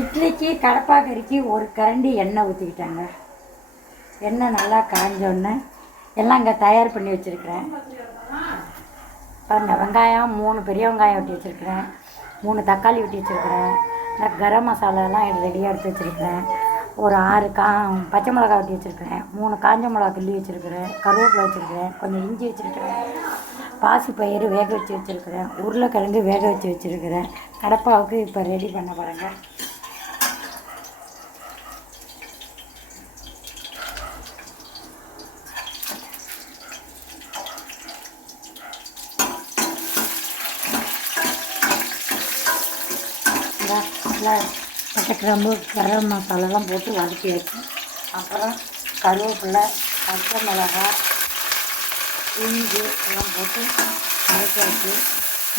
இட்லிக்கு கடப்பா கறிக்கு ஒரு கரண்டி எண்ணெய் ஊற்றிக்கிட்டாங்க. எண்ணெய் நல்லா காஞ்சோடனே எல்லாம் இங்கே தயார் பண்ணி வச்சுருக்கிறேன். பாருங்கள், வெங்காயம் 3 பெரிய வெங்காயம் வெட்டி வச்சுருக்கிறேன், 3 தக்காளி வெட்டி வச்சுருக்கிறேன், இந்த கரம் மசாலாலாம் ரெடியாக எடுத்து வச்சுருக்கிறேன். ஒரு 6 பச்சை மிளகா வெட்டி வச்சுருக்கிறேன், 3 காஞ்ச மிளகா கிள்ளி வச்சுருக்கிறேன், கருவேப்பிலை வச்சுருக்கிறேன், கொஞ்சம் இஞ்சி வச்சுருக்கிறேன், பாசிப்பயிறு வேக வச்சு வச்சுருக்கிறேன், உருளைக்கிழங்கு வேக வச்சு வச்சுருக்கிறேன். கடப்பாவுக்கு இப்போ ரெடி பண்ண பாருங்கள். நல்லா பட்டை கிராம்பு கரம் மசாலாலாம் போட்டு வதக்கியாச்சு. அப்புறம் கருவேப்பிலை, பச்சை மிளகாய், இஞ்சி எல்லாம் போட்டு வதக்கியாச்சு.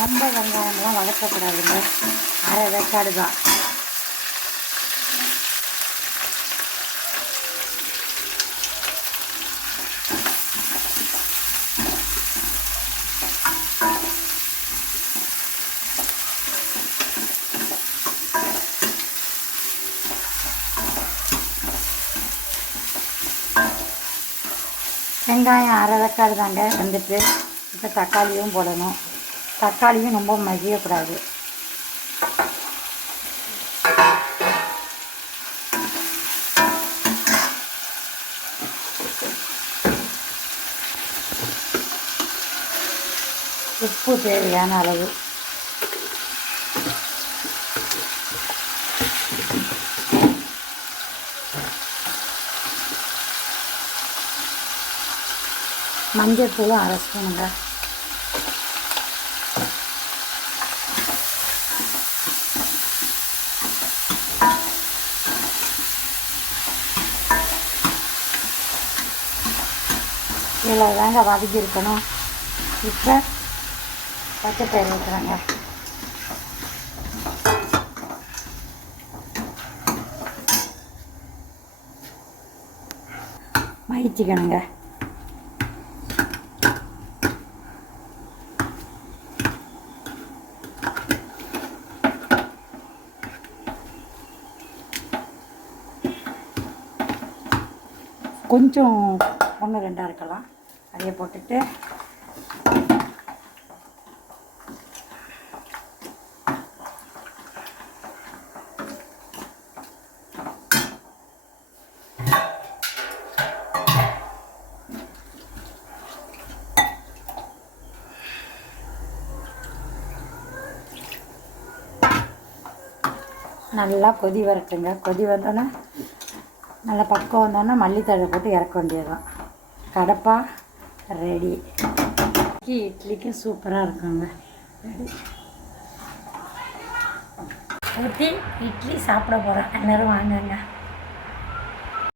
ரொம்ப வெங்காயம்லாம் வதக்கக்கூடாதுங்க, அரை வேக்காடு தான். வெங்காயம் அரை வேக்காடு தாங்க வந்துட்டு. இப்போ தக்காளியும் போடணும். தக்காளியும் ரொம்ப மசியக்கூடாது. உப்பு தேவையான அளவு. மஞ்சள் தூளும் அரை ஸ்பூனுங்க. இவ்வளோ தாங்க வதக்கி இருக்கணும். இப்போ பச்சை பயிர் வைக்கிறாங்க. மடிச்சிக்கணுங்க. கொஞ்சம் 1-2 இருக்கலாம், அதையே போட்டுட்டு நல்லா கொதி வரட்டுங்க. கொதி வந்தோன்னே நல்லா பக்கம் வந்தோன்னா மல்லித்தழை போட்டு இறக்க வேண்டியதுதான். கடப்பா ரெடி. இட்லிக்கும் சூப்பராக இருக்குங்க. ரெடி ஊற்றி இட்லி சாப்பிட போகிறேன். எல்லோரும் வாங்குங்க.